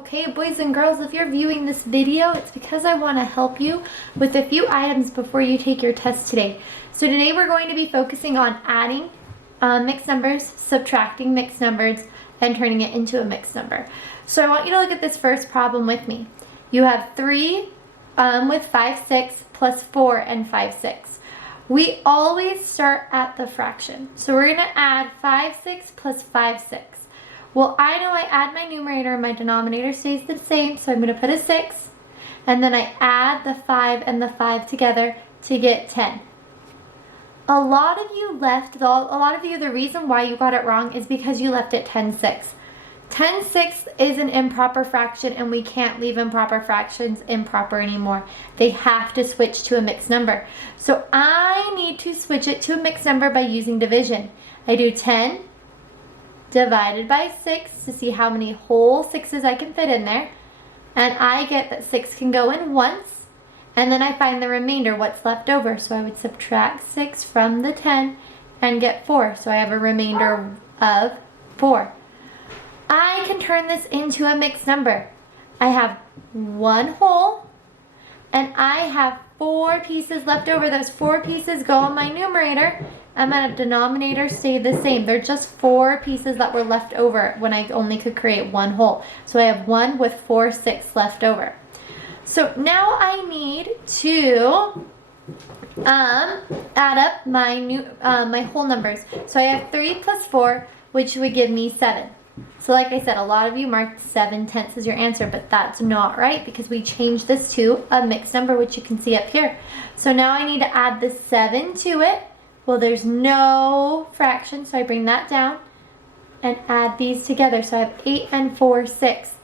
Okay, boys and girls, if you're viewing this video, it's because I want to help you with a few items before you take your test today. So today we're going to be focusing on adding mixed numbers, subtracting mixed numbers, and turning it into a mixed number. So I want you to look at this first problem with me. You have 3 with 5 6 plus 4 and 5 6. We always start at the fraction. So we're going to add 5 6 plus 5 6. Well, I know I add my numerator and my denominator stays the same, so I'm going to put a 6. And then I add the 5 and the 5 together to get 10. A lot of you, the reason why you got it wrong is because you left it 10 6. 10 6 is an improper fraction, and we can't leave improper fractions improper anymore. They have to switch to a mixed number. So I need to switch it to a mixed number by using division. I do 10 divided by 6 to see how many whole 6s I can fit in there. And I get that 6 can go in once. And then I find the remainder, what's left over. So I would subtract 6 from the 10 and get 4. So I have a remainder of 4. I can turn this into a mixed number. I have one whole and I have 4 pieces left over. Those 4 pieces go on my numerator and my denominator stayed the same. They're just 4 pieces that were left over when I only could create one whole. So I have 1 with 4 6 left over. So now I need to add up my whole numbers. So I have 3 plus 4, which would give me 7. So like I said, a lot of you marked 7/10 as your answer, but that's not right because we changed this to a mixed number, which you can see up here. So now I need to add the 7 to it. Well, there's no fraction, so I bring that down and add these together. So I have 8 and 4 6.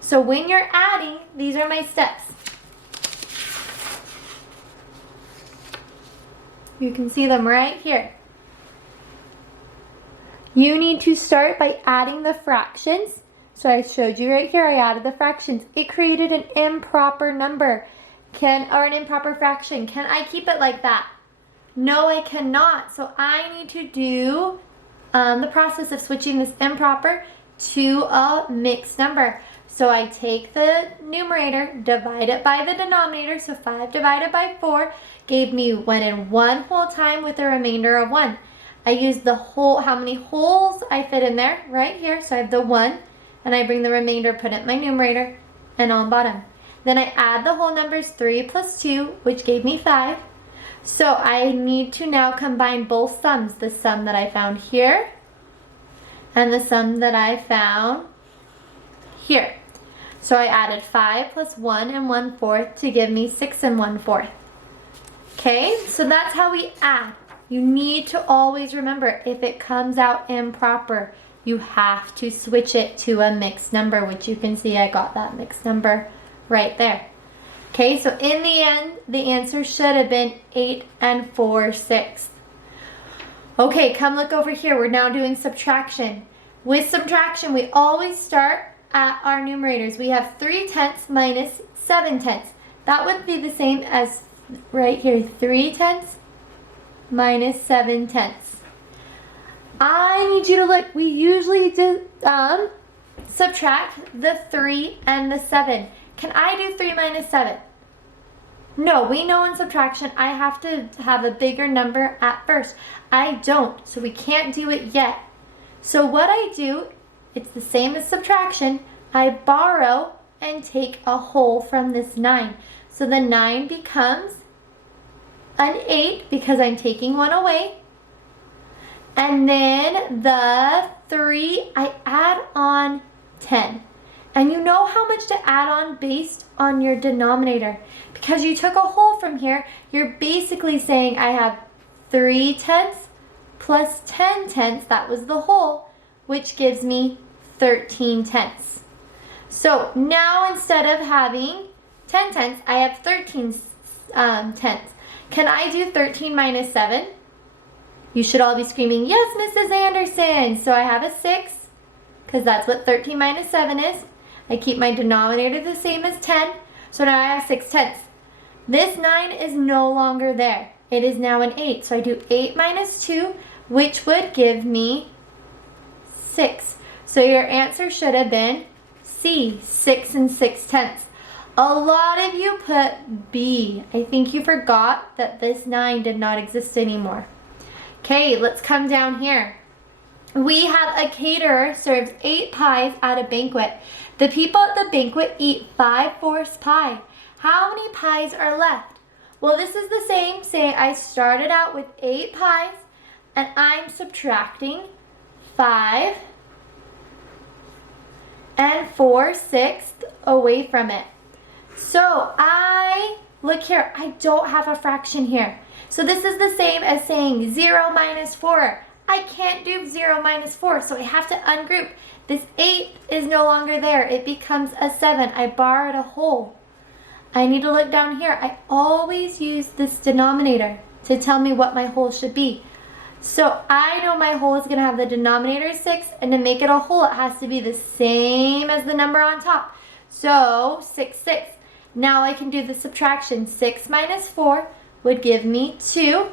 So when you're adding, these are my steps. You can see them right here. You need to start by adding the fractions. So I showed you right here, I added the fractions. It created an improper number, or an improper fraction. Can I keep it like that? No, I cannot. So I need to do the process of switching this improper to a mixed number. So I take the numerator, divide it by the denominator. So 5 divided by 4 gave me 1 in one whole time with a remainder of 1. I use the whole, how many wholes I fit in there right here. So I have the 1 and I bring the remainder, put it in my numerator and on bottom. Then I add the whole numbers, 3 plus 2, which gave me 5. So I need to now combine both sums, the sum that I found here and the sum that I found here. So I added 5 plus 1 and 1/4 to give me 6 and 1/4. Okay, so that's how we add. You need to always remember, if it comes out improper, you have to switch it to a mixed number, which you can see I got that mixed number right there. Okay, so in the end, the answer should have been 8 and 4 6. Okay, come look over here. We're now doing subtraction. With subtraction, we always start at our numerators. We have 3/10 minus 7/10. That would be the same as right here, 3/10 minus 7/10. I need you to look. We usually do subtract the 3 and the 7. Can I do 3 minus 7? No, we know in subtraction I have to have a bigger number at first. I don't, so we can't do it yet. So what I do, it's the same as subtraction. I borrow and take a whole from this 9. So the 9 becomes an 8 because I'm taking 1 away. And then the 3, I add on 10. And you know how much to add on based on your denominator. Because you took a whole from here, you're basically saying I have 3/10 plus 10/10, that was the whole, which gives me 13/10. So now instead of having 10/10, I have 13/10. Can I do 13 minus 7? You should all be screaming, yes, Mrs. Anderson. So I have a 6, because that's what 13 minus 7 is. I keep my denominator the same as 10, so now I have 6/10. This 9 is no longer there. It is now an 8, so I do 8 minus 2, which would give me 6. So your answer should have been C, 6 and 6/10. A lot of you put B. I think you forgot that this 9 did not exist anymore. Okay, let's come down here. We have a caterer serves 8 pies at a banquet. The people at the banquet eat 5/4 pie. How many pies are left? Well, this is the same. Say I started out with 8 pies and I'm subtracting 5 and 4/6 away from it. So look here, I don't have a fraction here. So this is the same as saying 0 minus 4. I can't do 0 minus 4, so I have to ungroup. This 8 is no longer there. It becomes a 7. I borrowed a whole. I need to look down here. I always use this denominator to tell me what my whole should be. So I know my whole is going to have the denominator 6, and to make it a whole, it has to be the same as the number on top. So 6/6. Now I can do the subtraction. 6 minus 4 would give me 2.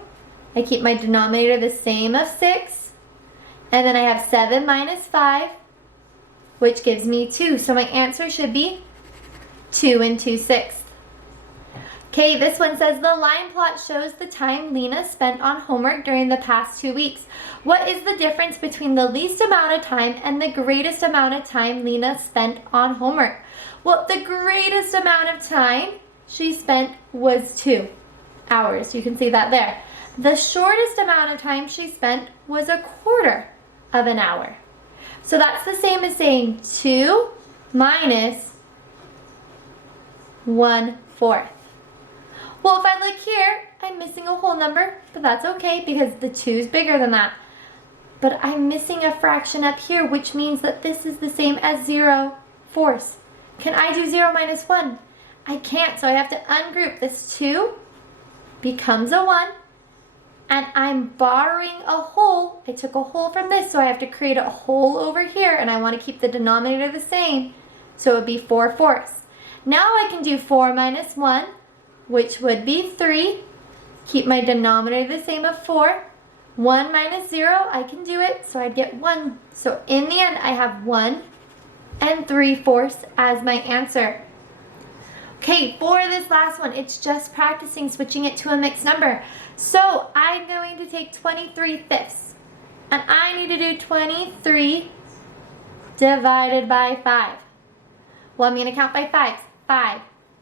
I keep my denominator the same of 6. And then I have 7 minus 5, which gives me 2. So my answer should be 2 and 2/6. Okay, this one says the line plot shows the time Lena spent on homework during the past 2 weeks. What is the difference between the least amount of time and the greatest amount of time Lena spent on homework? Well, the greatest amount of time she spent was 2 hours. You can see that there. The shortest amount of time she spent was 1/4 of an hour. So that's the same as saying 2 minus 1/4. Well, if I look here, I'm missing a whole number, but that's okay because the 2 is bigger than that. But I'm missing a fraction up here, which means that this is the same as 0/4. Can I do 0 minus 1? I can't, so I have to ungroup. This 2 becomes a 1, and I'm borrowing a whole. I took a whole from this, so I have to create a whole over here, and I want to keep the denominator the same, so it would be 4/4. Now I can do 4 minus 1, which would be 3. Keep my denominator the same of 4. 1 minus 0, I can do it, so I'd get 1. So in the end, I have 1 and 3/4 as my answer. Okay, for this last one, it's just practicing switching it to a mixed number. So I'm going to take 23/5, and I need to do 23 divided by 5. Well, I'm going to count by 5s. 5,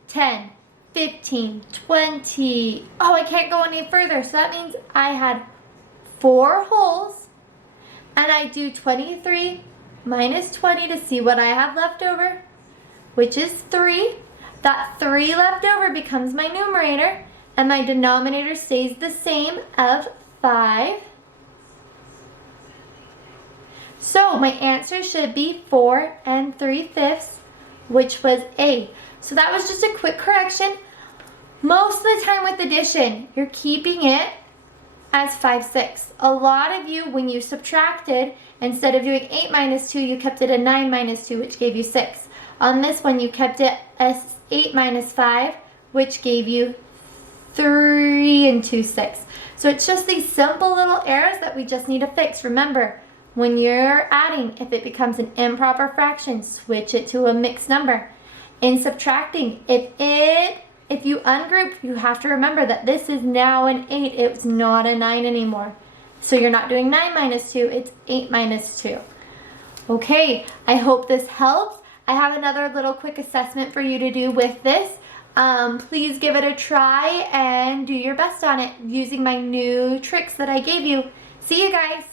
10, 15, 20. Oh, I can't go any further. So that means I had 4 wholes, and I do 23 minus 20 to see what I have left over, which is 3. That 3 left over becomes my numerator, and my denominator stays the same of 5. So my answer should be 4 and 3/5, which was A. So that was just a quick correction. Most of the time with addition, you're keeping it as 5/6. A lot of you, when you subtracted, instead of doing 8 minus 2, you kept it a 9 minus 2, which gave you 6. On this one, you kept it as 8 minus 5, which gave you 3 and 2/6. So it's just these simple little errors that we just need to fix. Remember, when you're adding, if it becomes an improper fraction, switch it to a mixed number. In subtracting, if you ungroup, you have to remember that this is now an 8. It's not a 9 anymore. So you're not doing 9 minus 2, it's 8 minus 2. Okay, I hope this helps. I have another little quick assessment for you to do with this. Please give it a try and do your best on it using my new tricks that I gave you. See you guys.